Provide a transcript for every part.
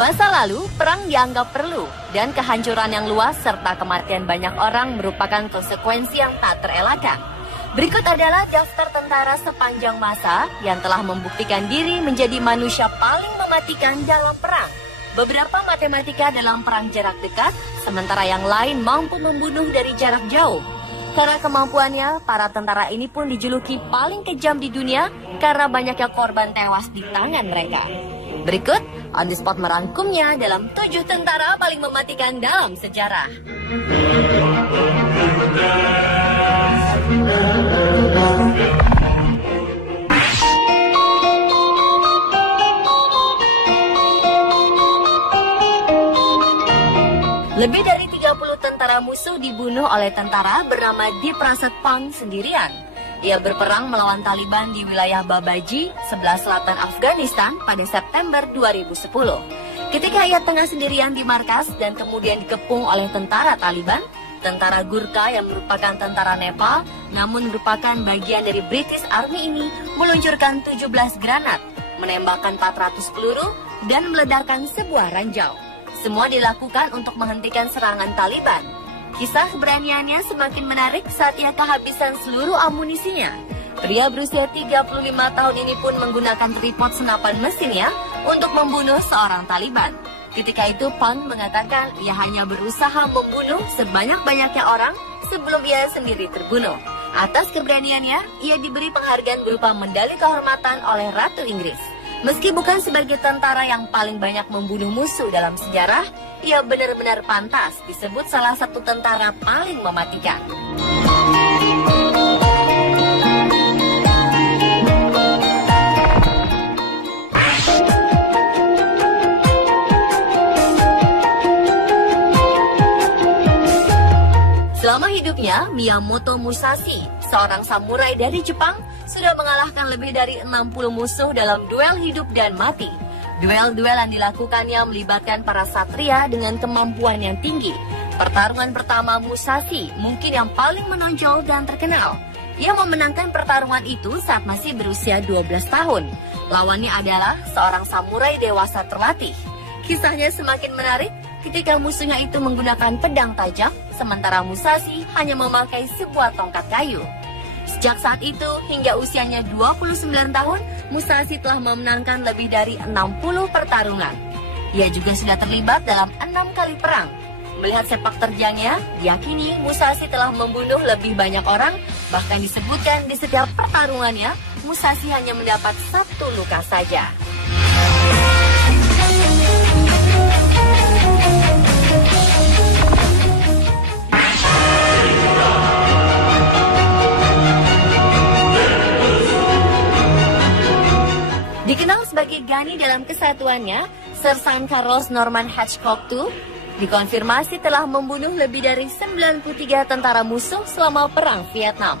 masa lalu, perang dianggap perlu, dan kehancuran yang luas serta kematian banyak orang merupakan konsekuensi yang tak terelakkan. Berikut adalah daftar tentara sepanjang masa yang telah membuktikan diri menjadi manusia paling mematikan dalam perang. Beberapa matematika dalam perang jarak dekat, sementara yang lain mampu membunuh dari jarak jauh. Karena kemampuannya, para tentara ini pun dijuluki paling kejam di dunia karena banyaknya korban tewas di tangan mereka. Berikut, On The Spot merangkumnya dalam 7 tentara paling mematikan dalam sejarah. Lebih dari 30 tentara musuh dibunuh oleh tentara bernama Diprasad Pang sendirian. Ia berperang melawan Taliban di wilayah Babaji, sebelah selatan Afghanistan pada September 2010. Ketika ia tengah sendirian di markas dan kemudian dikepung oleh tentara Taliban, tentara Gurkha yang merupakan tentara Nepal, namun merupakan bagian dari British Army ini, meluncurkan 17 granat, menembakkan 400 peluru, dan meledakan sebuah ranjau. Semua dilakukan untuk menghentikan serangan Taliban. Kisah keberaniannya semakin menarik saat ia kehabisan seluruh amunisinya. Pria berusia 35 tahun ini pun menggunakan tripod senapan mesinnya untuk membunuh seorang Taliban. Ketika itu Pang mengatakan ia hanya berusaha membunuh sebanyak-banyaknya orang sebelum ia sendiri terbunuh. Atas keberaniannya, ia diberi penghargaan berupa medali kehormatan oleh Ratu Inggris. Meski bukan sebagai tentara yang paling banyak membunuh musuh dalam sejarah, ia benar-benar pantas disebut salah satu tentara paling mematikan. Selama hidupnya, Miyamoto Musashi, seorang samurai dari Jepang, sudah mengalahkan lebih dari 60 musuh dalam duel hidup dan mati. Duel-duel yang dilakukannya melibatkan para satria dengan kemampuan yang tinggi. Pertarungan pertama Musashi mungkin yang paling menonjol dan terkenal. Ia memenangkan pertarungan itu saat masih berusia 12 tahun. Lawannya adalah seorang samurai dewasa terlatih. Kisahnya semakin menarik ketika musuhnya itu menggunakan pedang tajam, sementara Musashi hanya memakai sebuah tongkat kayu. Sejak saat itu hingga usianya 29 tahun, Musashi telah memenangkan lebih dari 60 pertarungan. Ia juga sudah terlibat dalam 6 kali perang. Melihat sepak terjangnya, diyakini Musashi telah membunuh lebih banyak orang, bahkan disebutkan di setiap pertarungannya, Musashi hanya mendapat 1 luka saja. Dikenal sebagai Gani dalam kesatuannya, Sir Sam Carlos Norman Hatchcock II dikonfirmasi telah membunuh lebih dari 93 tentara musuh selama Perang Vietnam.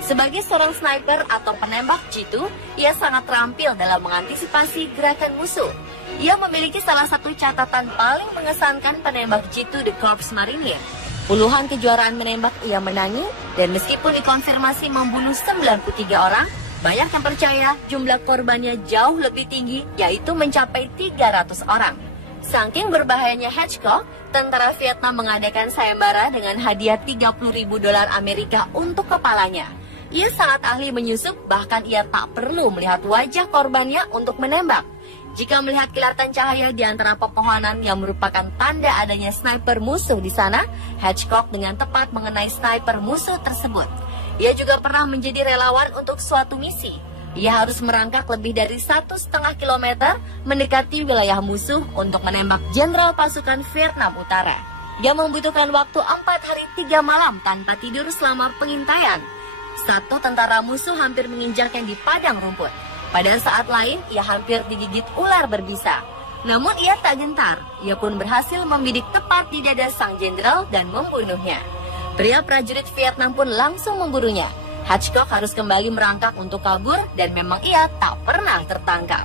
Sebagai seorang sniper atau penembak jitu, ia sangat terampil dalam mengantisipasi gerakan musuh. Ia memiliki salah satu catatan paling mengesankan penembak jitu di Korps Marinir. Puluhan kejuaraan menembak ia menangi, dan meskipun dikonfirmasi membunuh 93 orang, banyak yang percaya jumlah korbannya jauh lebih tinggi, yaitu mencapai 300 orang. Saking berbahayanya Hatchcock, tentara Vietnam mengadakan sayembara dengan hadiah $30.000 Amerika untuk kepalanya. Ia sangat ahli menyusup, bahkan ia tak perlu melihat wajah korbannya untuk menembak. Jika melihat kilatan cahaya di antara pepohonan yang merupakan tanda adanya sniper musuh di sana, Hatchcock dengan tepat mengenai sniper musuh tersebut. Ia juga pernah menjadi relawan untuk suatu misi. Ia harus merangkak lebih dari 1,5 kilometer mendekati wilayah musuh untuk menembak jenderal pasukan Vietnam Utara. Dia membutuhkan waktu 4 hari 3 malam tanpa tidur selama pengintaian. Satu tentara musuh hampir menginjaknya di padang rumput. Pada saat lain, ia hampir digigit ular berbisa. Namun ia tak gentar. Ia pun berhasil membidik tepat di dada sang jenderal dan membunuhnya. Pria prajurit Vietnam pun langsung memburunya. Hatchcock harus kembali merangkak untuk kabur dan memang ia tak pernah tertangkap.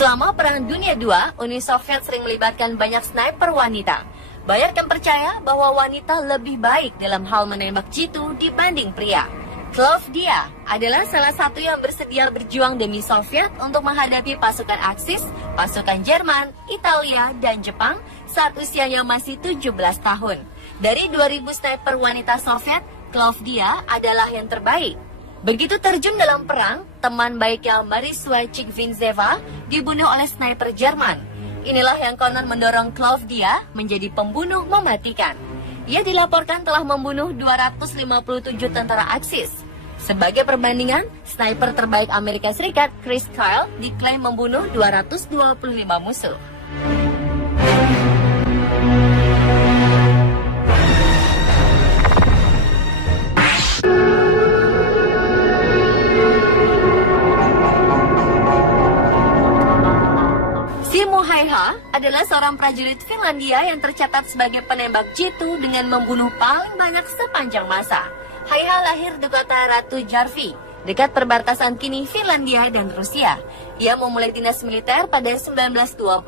Selama Perang Dunia kedua, Uni Soviet sering melibatkan banyak sniper wanita. Banyak yang percaya bahwa wanita lebih baik dalam hal menembak jitu dibanding pria. Klavdia adalah salah satu yang bersedia berjuang demi Soviet untuk menghadapi pasukan Aksis, pasukan Jerman, Italia, dan Jepang saat usianya masih 17 tahun. Dari 2000 sniper wanita Soviet, Klavdia adalah yang terbaik. Begitu terjun dalam perang, teman baiknya Marisua Chikvintseva dibunuh oleh sniper Jerman. Inilah yang konon mendorong Klavdia menjadi pembunuh mematikan. Ia dilaporkan telah membunuh 257 tentara Aksis. Sebagai perbandingan, sniper terbaik Amerika Serikat, Chris Kyle, diklaim membunuh 225 musuh. Simo Häyhä adalah seorang prajurit Finlandia yang tercatat sebagai penembak jitu dengan membunuh paling banyak sepanjang masa. Häyhä lahir di kota Ratujärvi, dekat perbatasan kini Finlandia dan Rusia. Ia memulai dinas militer pada 1925.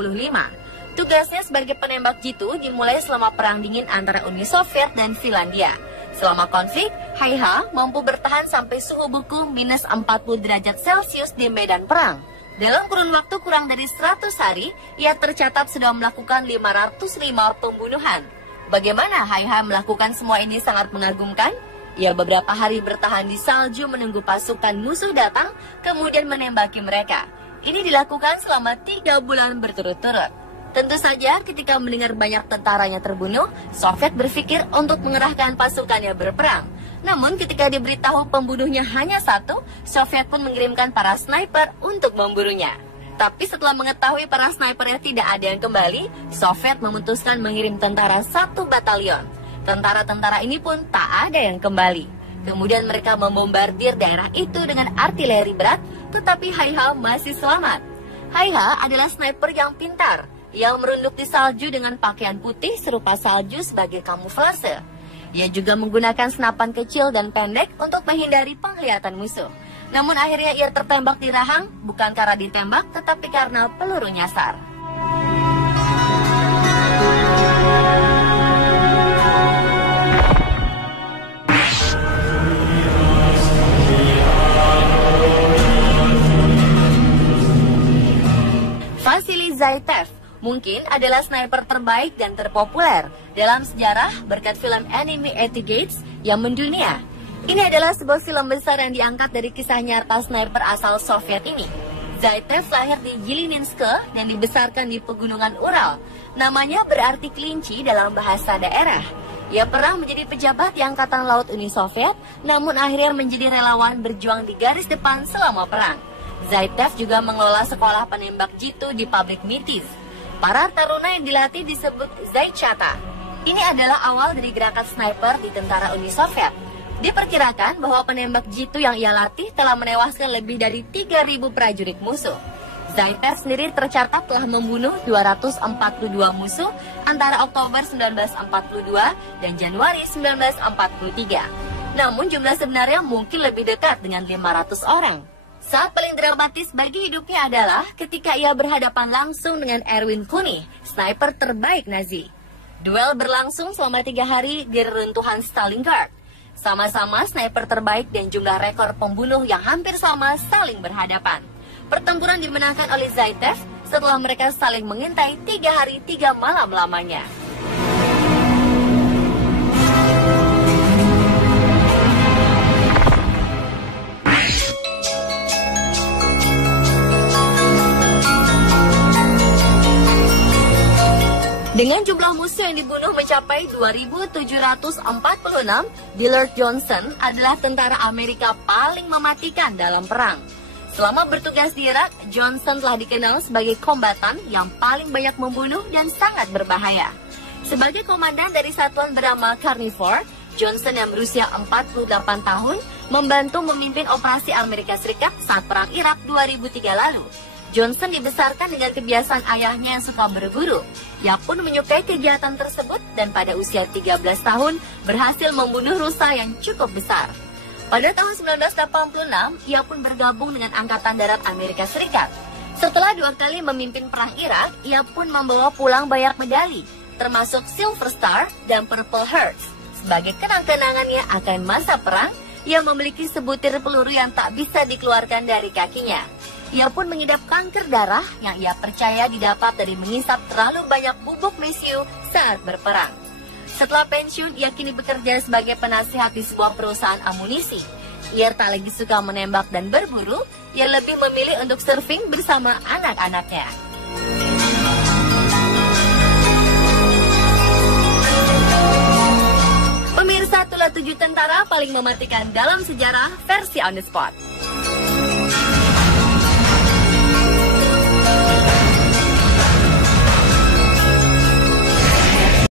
Tugasnya sebagai penembak jitu dimulai selama Perang Dingin antara Uni Soviet dan Finlandia. Selama konflik, Häyhä mampu bertahan sampai suhu beku minus 40 derajat Celcius di medan perang. Dalam kurun waktu kurang dari 100 hari, ia tercatat sudah melakukan 505 pembunuhan. Bagaimana Häyhä melakukan semua ini sangat mengagumkan? Ia beberapa hari bertahan di salju menunggu pasukan musuh datang, kemudian menembaki mereka. Ini dilakukan selama 3 bulan berturut-turut. Tentu saja ketika mendengar banyak tentaranya terbunuh, Soviet berpikir untuk mengerahkan pasukannya berperang. Namun ketika diberitahu pembunuhnya hanya satu, Soviet pun mengirimkan para sniper untuk memburunya. Tapi setelah mengetahui para snipernya tidak ada yang kembali, Soviet memutuskan mengirim tentara 1 batalion. Tentara-tentara ini pun tak ada yang kembali. Kemudian mereka membombardir daerah itu dengan artileri berat, tetapi Häyhä masih selamat. Häyhä adalah sniper yang pintar, yang merunduk di salju dengan pakaian putih serupa salju sebagai kamuflase. Ia juga menggunakan senapan kecil dan pendek untuk menghindari penglihatan musuh. Namun akhirnya ia tertembak di rahang, bukan karena ditembak, tetapi karena peluru nyasar. Vasily Zaitsev mungkin adalah sniper terbaik dan terpopuler dalam sejarah berkat film Enemy at the Gates yang mendunia. Ini adalah sebuah film besar yang diangkat dari kisah nyata sniper asal Soviet ini. Zaitsev lahir di Yelininsk dan dibesarkan di pegunungan Ural. Namanya berarti kelinci dalam bahasa daerah. Ia pernah menjadi pejabat di Angkatan Laut Uni Soviet, namun akhirnya menjadi relawan berjuang di garis depan selama perang. Zaitsev juga mengelola sekolah penembak jitu di pabrik Mitis. Para taruna yang dilatih disebut Zaychata. Ini adalah awal dari gerakan sniper di tentara Uni Soviet. Diperkirakan bahwa penembak jitu yang ia latih telah menewaskan lebih dari 3.000 prajurit musuh. Zaitsev sendiri tercatat telah membunuh 242 musuh antara Oktober 1942 dan Januari 1943. Namun jumlah sebenarnya mungkin lebih dekat dengan 500 orang. Saat paling dramatis bagi hidupnya adalah ketika ia berhadapan langsung dengan Erwin Kuni, sniper terbaik Nazi. Duel berlangsung selama 3 hari di reruntuhan Stalingrad. Sama-sama sniper terbaik dan jumlah rekor pembunuh yang hampir sama saling berhadapan. Pertempuran dimenangkan oleh Zaitsev setelah mereka saling mengintai 3 hari 3 malam lamanya. Dengan jumlah musuh yang dibunuh mencapai 2.746, Dillard Johnson adalah tentara Amerika paling mematikan dalam perang. Selama bertugas di Irak, Johnson telah dikenal sebagai kombatan yang paling banyak membunuh dan sangat berbahaya. Sebagai komandan dari satuan bernama Carnivore, Johnson yang berusia 48 tahun membantu memimpin operasi Amerika Serikat saat Perang Irak 2003 lalu. Johnson dibesarkan dengan kebiasaan ayahnya yang suka berburu. Ia pun menyukai kegiatan tersebut dan pada usia 13 tahun berhasil membunuh rusa yang cukup besar. Pada tahun 1986, ia pun bergabung dengan Angkatan Darat Amerika Serikat. Setelah 2 kali memimpin Perang Irak, ia pun membawa pulang banyak medali, termasuk Silver Star dan Purple Hearts. Sebagai kenang-kenangannya akan masa perang, ia memiliki sebutir peluru yang tak bisa dikeluarkan dari kakinya. Ia pun mengidap kanker darah yang ia percaya didapat dari mengisap terlalu banyak bubuk mesiu saat berperang. Setelah pensiun, ia kini bekerja sebagai penasihat di sebuah perusahaan amunisi. Ia tak lagi suka menembak dan berburu, ia lebih memilih untuk surfing bersama anak-anaknya. Pemirsa, itulah 7 tentara paling mematikan dalam sejarah versi On The Spot.